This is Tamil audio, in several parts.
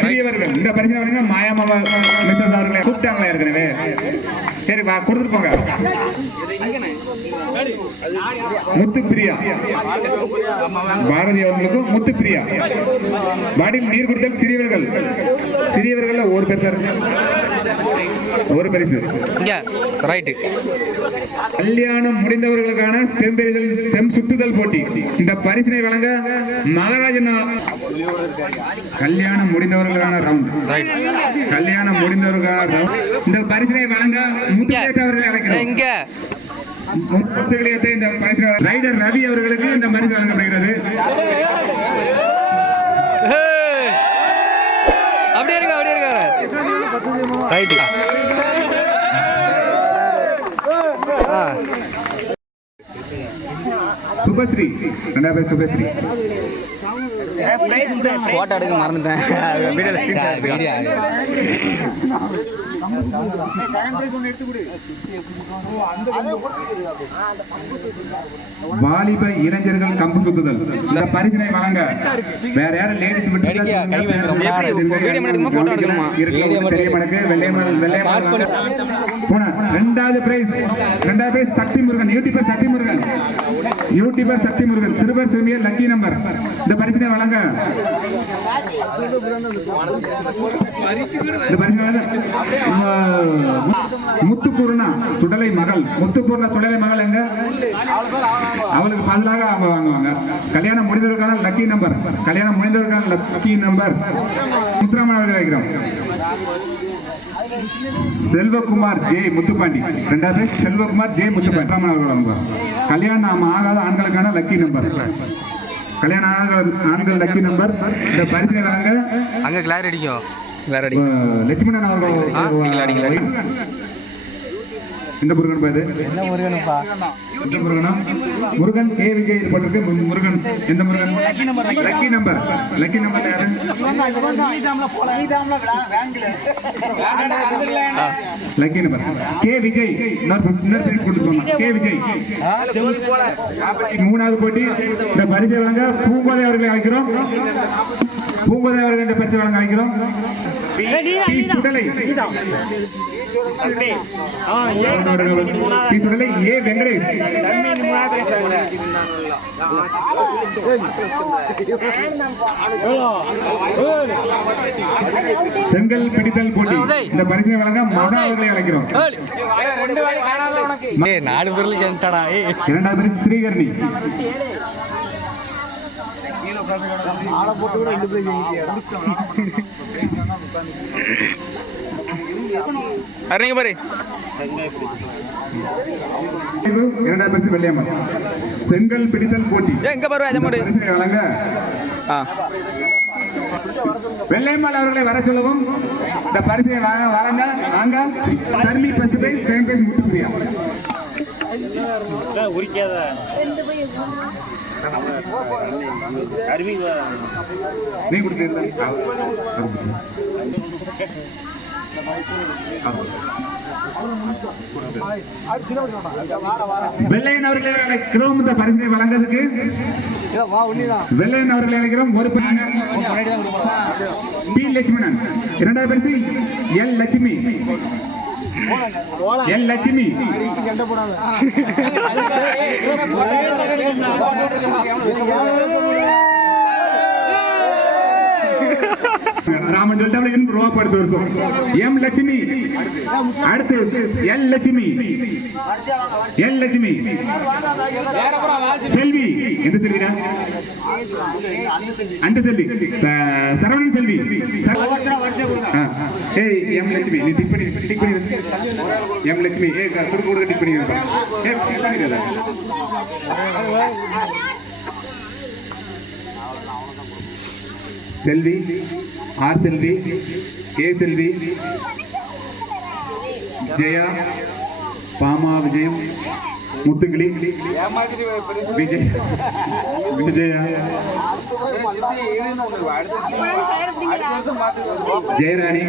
சிறியவர்கள் இந்த பரிசு வழங்க மாயாமாவா மிஸ்ஸஸ் அவர்களை கூப்பிட்டாங்களா ஏற்கனவே? சரி வா கொடுத்துட்டு போங்க. முத்துப்பிரியா பாரதி அவர்களுக்கும் முத்துப்பிரியா பாடியில் நீர் குடித்தல் சிறியவர்கள் சிறியவர்கள் ஒரு பேர் ஒரு பரிசு. கல்யாணம் முடிந்தவர்களுக்கான செம் சுட்டுதல் போட்டி. இந்த பரிசினை வழங்க மகாராஜன். கல்யாணம் முடிந்தவர்களுக்கான ரவுண்ட். கல்யாணம் முடிந்தவர்களுக்கான ரவுண்ட். இந்த பரிசினை வழங்க முத்துப்பிரியா அவர்களை அழைக்கிறோம். இந்த பரிசு ரைடர் ரவி அவர்களுக்கு இந்த பரிசு வழங்கப்படுகிறது. அப்படியே இருக்கா அப்படியே இருக்கா ரைட். சுபஸ்ரீ ரெண்டாவது சுபஸ்ரீ போட்டோ எடுக்க மறந்துட்டேன். வாலிப இளைஞர்கள் கம்பு சுத்துதல். இந்த பரிசினை வழங்க வேற யாரும் லேடிஸ் ரெண்டாவது பிரைஸ் சக்தி முருகன் யூடியூபர் சக்தி முருகன் சிறுவர் சிறுமியர் லக்கி நம்பர். இந்த பரிசினை வழங்க முத்துப்பூர்ணா சுடலை மகள். முத்துப்பூர்ணா சுடலை மகள் எங்க அவளுக்கு பதிலாக அவங்க வாங்குவாங்க. கல்யாணம் முடிந்தவருக்கான லக்கி நம்பர். கல்யாணம் முடிந்தவருக்கான லக்கி நம்பர் முத்துராமன் அவர்கள் வைக்கிறோம். செல்வகுமார் ஜே முத்துப்பாண்டி ரெண்டாவது செல்வகுமார் ஜே முத்துப்பாண்டி அவர்கள். கல்யாணம் ஆகாத ஆண்களுக்கான லக்கி நம்பர். கல்யாணம் ஆண்கள் லக்கி நம்பர். இந்த பரிசு அங்க கிளார் அடிக்கும் லட்சுமணன் அவர்கள். இந்த முருகன் பேரு என்ன முருகனுப்பா? இந்த முருகனா? முருகன் கே விஜய் போட்டிருக்கு. முருகன் எந்த Murugan? Lucky number. Lucky number யாரு? Lucky number K Vijay. K Vijay. மூணாவது போட்டி. இந்த பரிசை வழங்க பூங்கோதை அவர்களை அழைக்கிறோம். பூங்கோதை அவர்கள் இந்த பரிசை வழங்க அழைக்கிறோம். சுடலை ஏ வெங்கடேஷ். செங்கல் பிடித்தல் போட்டி. இந்த பரிசை வழங்க மகா அவர்களை அழைக்கிறோம். 4 பேர்ல ஜென்டடா. இரண்டாவது பரிசு ஸ்ரீகர்ணி. இரண்டாவது பரிசு வெள்ளையம்மன். செங்கல் பிடித்தல் போட்டி எங்க வழங்க வெள்ளையம்மாள் அவர்களை வர சொல்லவும். இந்த பரிசை வழங்க நாங்க தர்மி பரிசு பேர் சேம் பேஸ் முத்துப்பிரியா. நீ கொடுத்தீங்களா? வெள்ளையன் அவர்களை அழைக்கிறோம். இந்த பரிசை வழங்குறதுக்கு வெள்ளையன் அவர்களை அழைக்கிறோம். ஒரு பி லட்சுமணன். இரண்டாவது பரிசு L Lakshmi. L Lakshmi. Raman M Lakshmi. அடுத்து எல் லட்சுமி. எல் லட்சுமி. செல்வி. எந்த செல்வினா? அந்த செல்வி. சரவணன் செல்வி. எம் லட்சுமி. நீ டிக் பண்ணி எம் லட்சுமி. கொடுக்க டிக் பண்ணி செல்வி. ஆர் செல்வி. கே செல்வி. ஜெயா. பாமா விஜயம். முத்துங்கிளி. விஜய் விஜயா. ஜெயராணி.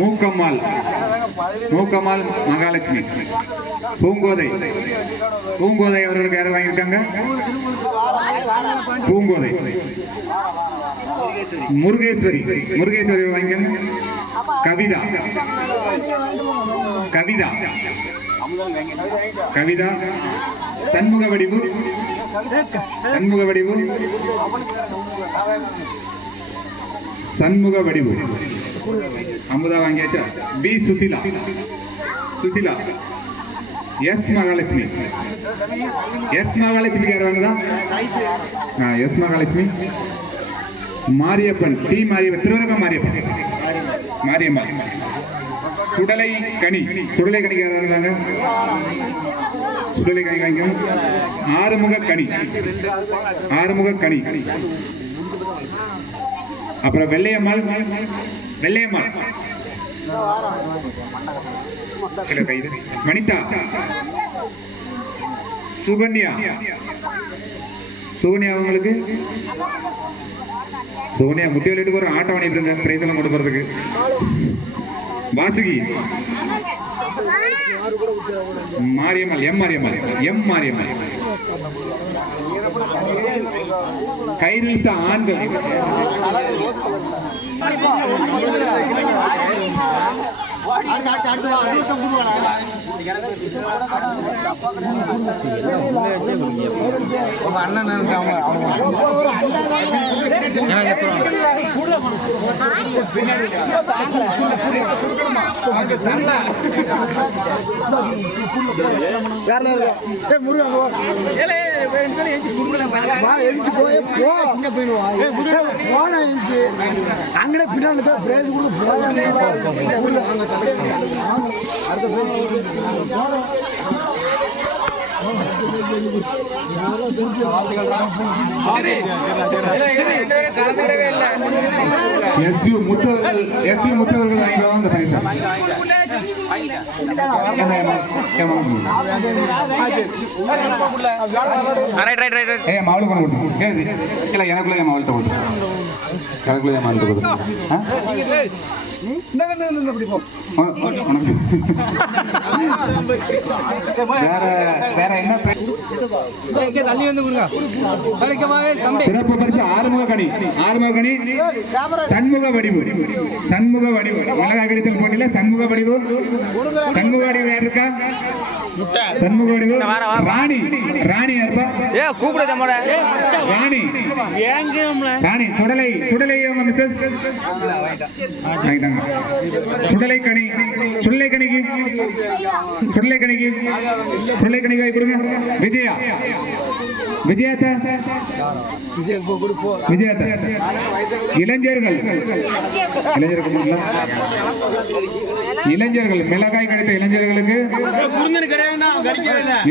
மூக்கம்மாள். மூக்கம்மாள் மகாலட்சுமி. பூங்கோதை. பூங்கோதை அவர்களுக்கு யாரும் வாங்கியிருக்காங்க? பூங்கோதை. முருகேஸ்வரி முருகேஸ்வரி வாங்கிக்கங்க. கவிதா கவிதா கவிதா சண்முக வடிவு சண்முக வடிவு சண்முக வடிவு அமுதா வாங்கியாச்சா. P Susila Susila. S Mahalakshmi S Mahalakshmi யார் வாங்குதா? எஸ் மகாலட்சுமி. மாரியப்பன் டி மாரியப்பன் திருவரங்கம் மாரியப்பன் மாரியம்மா. சுடலை கனி சுடலை கனிக்கு யார் வாங்குறாங்க? சுடலை கனி வாங்கிக்கணும். ஆறுமுக கனி ஆறுமுக கனி. அப்புறம் வெள்ளையம்மாள் வெள்ளையம்மாள் வனிதா சுகன்யா சோனியா. அவங்களுக்கு சோனியா முட்டியலுக்கு ஒரு ஆட்டம் பண்ணிட்டு இருந்தேன் பிரைஸ் எல்லாம் கொண்டு போறதுக்கு. Vasuki Mariyammal M Mariyammal M Mariyammal. கையிலிட்ட ஆண்கள் அங்கே பின்னாடி பிரைஸ் எஸ்யூ முத்தவர்கள் வாங்கிக்கலாம். மாவுளை கொண்டு கொடுத்து இல்லை எனக்குள்ள என் மாவட்ட போட்டு எனக்குள்ள என் மாவட்ட கொடுத்து வேற என்ன சிறப்பு பரிசு ஆறுமுக கனி ஆறுமுக கனி சண்முக வடிவு சண்முக வடிவு மிளகாய் கடித்தல் போட்டியில சண்முக வடிவு சண்முக வடிவு யார் இருக்கா? சண்முக வடிவு ராணி ராணி யாருப்பா? ராணி ராணி சுடலை சுடலை அவங்க மிஸ்ஸஸ் சுடலை கனி சுடலை கனிக்கு சுடலை கனிக்கு சுடலை கனிக்கு கொடுங்க. விஜயா விஜயாத்தா விஜயாத்தா. இளைஞர்கள் இளைஞர்கள் மிளகாய் கடித்த இளைஞர்களுக்கு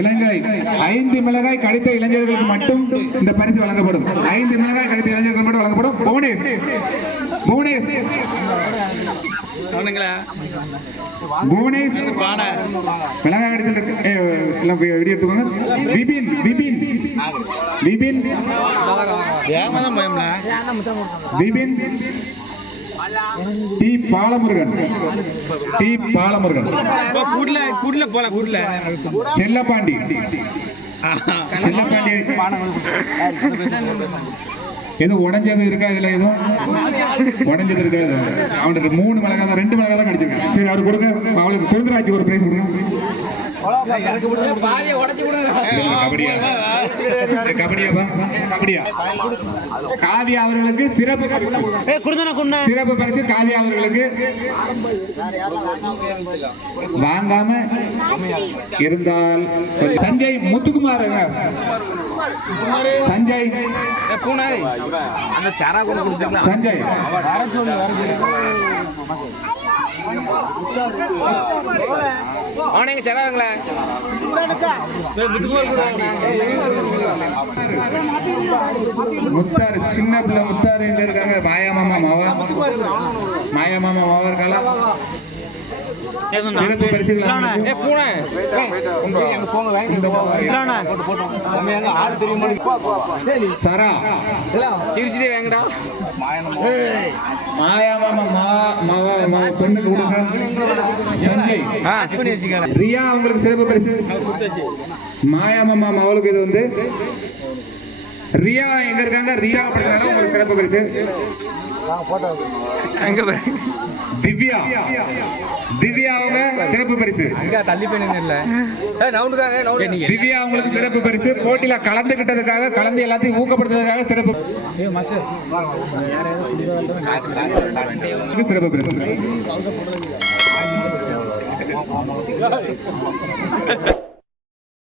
இலங்கை 5 மிளகாய் கடித்த இளைஞர்களுக்கு மட்டும் இந்த பரிசு வழங்கப்படும். 5 மிளகாய் கடித்த இளைஞர்களுக்கு மட்டும் வழங்கப்படும். புவனேஷ் புவனேஷ் புவனேஷ் மிளகாய் கடித்த எல்லாம் வீடியோ எடுத்துக்கோங்க. Vipin Vipin Vipin Vipin D Balamurugan D Balamurugan Chellapandi Chellapandi. எதுவும் உடஞ்சது இருக்கா? இதுல எதுவும் உடஞ்சது இருக்கா? அவனுக்கு 3 மிளகாய் தான் 2 மிளகாய் தான் கிடைச்சிருக்கேன். சரி அவர் கொடுங்க. அவளுக்கு கொடுத்துராச்சு ஒரு பிரைஸ் கொடுங்க. காவியா அவர்களுக்கு சிறப்பு சிறப்பு பரிசு. காவியா அவர்களுக்கு வாங்காம இருந்தால் சஞ்சய் முத்துக்குமார் சஞ்சய் சஞ்சய் அவனை சராங்களா முத்தாரு சின்ன பிள்ளை முத்தாரு எங்க இருக்காங்க? மாயா மாமா மாவா மாயா மாமா மாவா இருக்காளா? சிறப்பு பரிசுகள் சரா சிரிச்சிட்டே வேங்கடா. மாயா மாமா பெண்ணுக்கு கொடுங்க. சஞ்சய் ரியா அவங்களுக்கு சிறப்பு பரிசு. மாயா மாமா அவளுக்கு இது வந்து ரியா எங்க இருக்காங்க? ரியா அப்படிங்கிறனால உங்களுக்கு சிறப்பு பரிசு. அங்க பாரு. திவ்யா திவ்யா அவங்க சிறப்பு பரிசு. அங்க தள்ளி போய் நின்னு இல்ல. நவுண்டுக்காங்க நவுண்டு. திவ்யா அவங்களுக்கு சிறப்பு பரிசு. போட்டியில கலந்துகிட்டதுக்காக, கலந்து எல்லாத்தையும் ஊக்கப்படுத்துறதுக்காக சிறப்பு சிறப்பு பரிசு.